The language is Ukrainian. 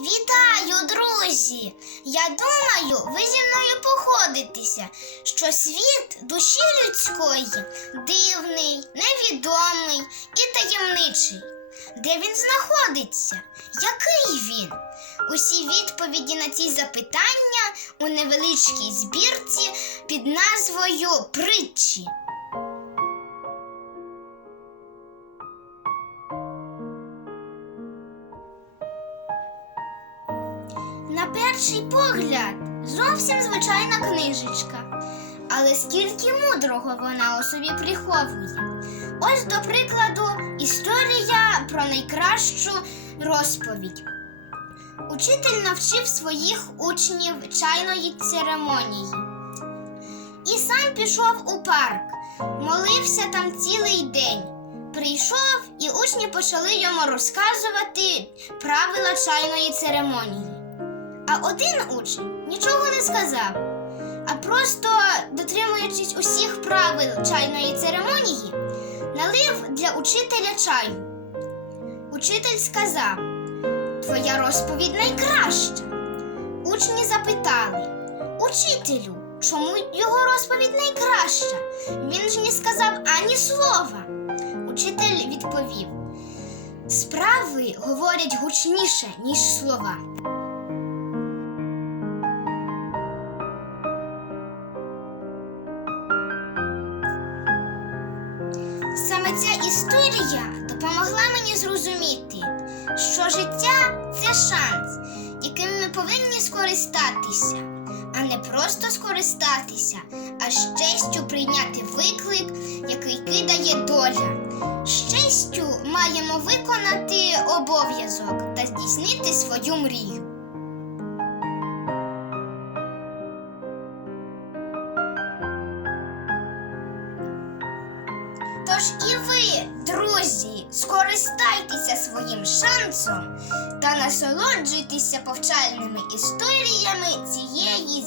Вітаю, друзі! Я думаю, ви зі мною походитеся, що світ душі людської дивний, невідомий і таємничий. Де він знаходиться? Який він? Усі відповіді на ці запитання у невеличкій збірці під назвою Притчі. На перший погляд, зовсім звичайна книжечка. Але скільки мудрого вона у собі приховує. Ось, до прикладу, історія про найкращу розповідь. Учитель навчив своїх учнів чайної церемонії. І сам пішов у парк, молився там цілий день. Прийшов, і учні почали йому розказувати правила чайної церемонії. А один учень нічого не сказав, а просто, дотримуючись усіх правил чайної церемонії, налив для учителя чаю. Учитель сказав: Твоя розповідь найкраща. Учні запитали: Учителю, чому його розповідь найкраща? Він ж не сказав ані слова. Учитель відповів: Справи говорять гучніше, ніж слова. Саме ця історія допомогла мені зрозуміти, що життя це шанс, яким ми повинні скористатися, а не просто скористатися, а з честю прийняти виклик, який кидає доля. З честю маємо виконати обов'язок та здійснити свою мрію. Тож і ви, друзі, скористайтеся своїм шансом та насолоджуйтеся повчальними історіями цієї